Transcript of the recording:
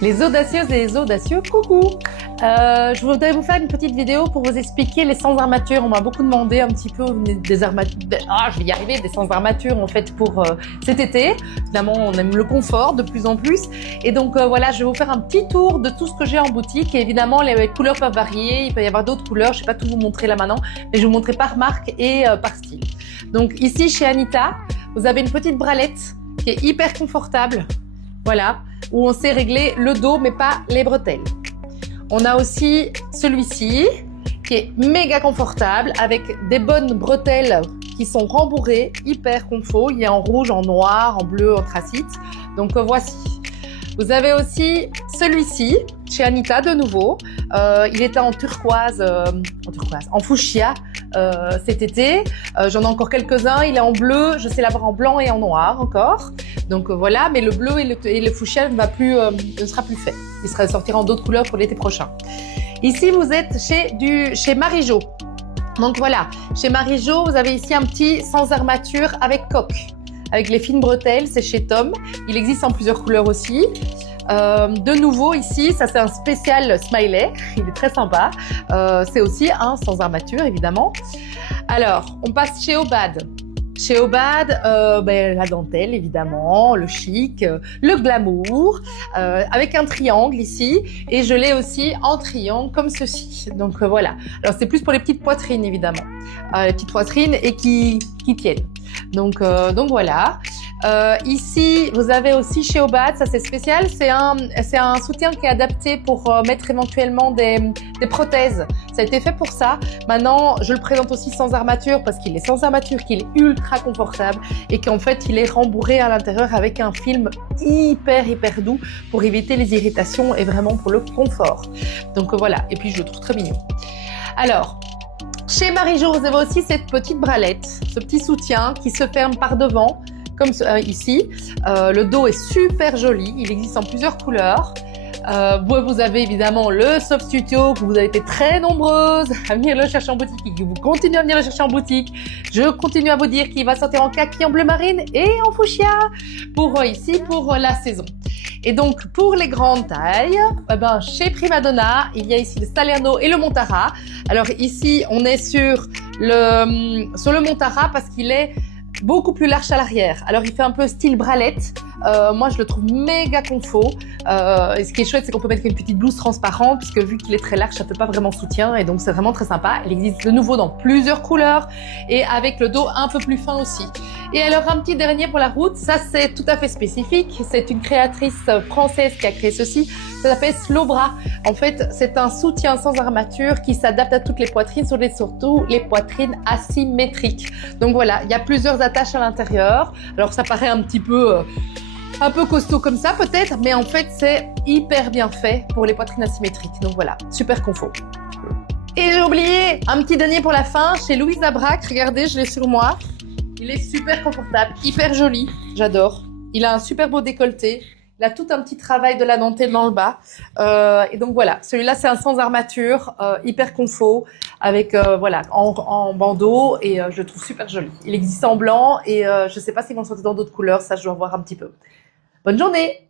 Les audacieuses et les audacieux, coucou. Je voudrais vous faire une petite vidéo pour vous expliquer les sans armature. On m'a beaucoup demandé un petit peu des armatures. Je vais y arriver, des sans armature en fait pour cet été. Évidemment, on aime le confort de plus en plus. Et donc voilà, je vais vous faire un petit tour de tout ce que j'ai en boutique. Et évidemment, les couleurs peuvent varier. Il peut y avoir d'autres couleurs. Je ne vais pas tout vous montrer là maintenant, mais je vais vous montrer par marque et par style. Donc ici, chez Anita, vous avez une petite bralette qui est hyper confortable. Voilà, où on sait régler le dos mais pas les bretelles. On a aussi celui-ci qui est méga confortable avec des bonnes bretelles qui sont rembourrées, hyper confort. Il est en rouge, en noir, en bleu, anthracite. Donc voici. Vous avez aussi celui-ci chez Anita de nouveau. Il était en turquoise, en fuchsia cet été. J'en ai encore quelques-uns. Il est en bleu. Je sais l'avoir en blanc et en noir encore. Donc voilà, mais le bleu et le fuchsia ne sera plus fait. Il sortira en d'autres couleurs pour l'été prochain. Ici, vous êtes chez Marie-Jo. Donc voilà, chez Marie-Jo, vous avez ici un petit sans armature avec coque. Avec les fines bretelles, c'est chez Tom. Il existe en plusieurs couleurs aussi. De nouveau ici, ça c'est un spécial smiley, il est très sympa. C'est aussi un sans armature évidemment. Alors, on passe chez Obad. Chez Obad, la dentelle évidemment, le chic, le glamour, avec un triangle ici. Et je l'ai aussi en triangle comme ceci. Donc voilà. Alors c'est plus pour les petites poitrines évidemment. Les petites poitrines et qui tiennent. Donc voilà. Ici, vous avez aussi chez Obad, ça c'est spécial, c'est un soutien qui est adapté pour mettre éventuellement des prothèses. Ça a été fait pour ça. Maintenant, je le présente aussi sans armature parce qu'il est sans armature, qu'il est ultra confortable et qu'en fait, il est rembourré à l'intérieur avec un film hyper doux pour éviter les irritations et vraiment pour le confort. Donc voilà, et puis je le trouve très mignon. Alors, chez Marie-Jo, vous avez aussi cette petite bralette, ce petit soutien qui se ferme par devant, comme ici. Le dos est super joli, il existe en plusieurs couleurs. Vous avez évidemment le Soft Studio, que vous avez été très nombreuses à venir le chercher en boutique et que vous continuez à venir le chercher en boutique. Je continue à vous dire qu'il va sortir en kaki, en bleu marine et en fuchsia pour la saison. Et donc, pour les grandes tailles, chez Primadonna, il y a ici le Salerno et le Montara. Alors ici, on est sur le Montara parce qu'il est beaucoup plus large à l'arrière. Alors, il fait un peu style bralette. Moi, je le trouve méga confort. Et ce qui est chouette, c'est qu'on peut mettre une petite blouse transparente puisque vu qu'il est très large, ça fait pas vraiment soutien et donc c'est vraiment très sympa. Il existe de nouveau dans plusieurs couleurs et avec le dos un peu plus fin aussi. Et alors, un petit dernier pour la route, ça c'est tout à fait spécifique. C'est une créatrice française qui a créé ceci. Ça s'appelle Slowbra. En fait, c'est un soutien sans armature qui s'adapte à toutes les poitrines, surtout les poitrines asymétriques. Donc voilà, il y a plusieurs attaches à l'intérieur. Alors ça paraît un peu costaud comme ça peut-être, mais en fait c'est hyper bien fait pour les poitrines asymétriques. Donc voilà, super confort. Et j'ai oublié un petit dernier pour la fin, chez Louise Abrac. Regardez, je l'ai sur moi. Il est super confortable, hyper joli, j'adore. Il a un super beau décolleté. Il a tout un petit travail de la dentelle dans le bas. Et donc voilà, celui-là c'est un sans armature, hyper confort, avec en bandeau et je le trouve super joli. Il existe en blanc et je sais pas s'ils vont sortir dans d'autres couleurs, ça je dois voir un petit peu. Bonne journée!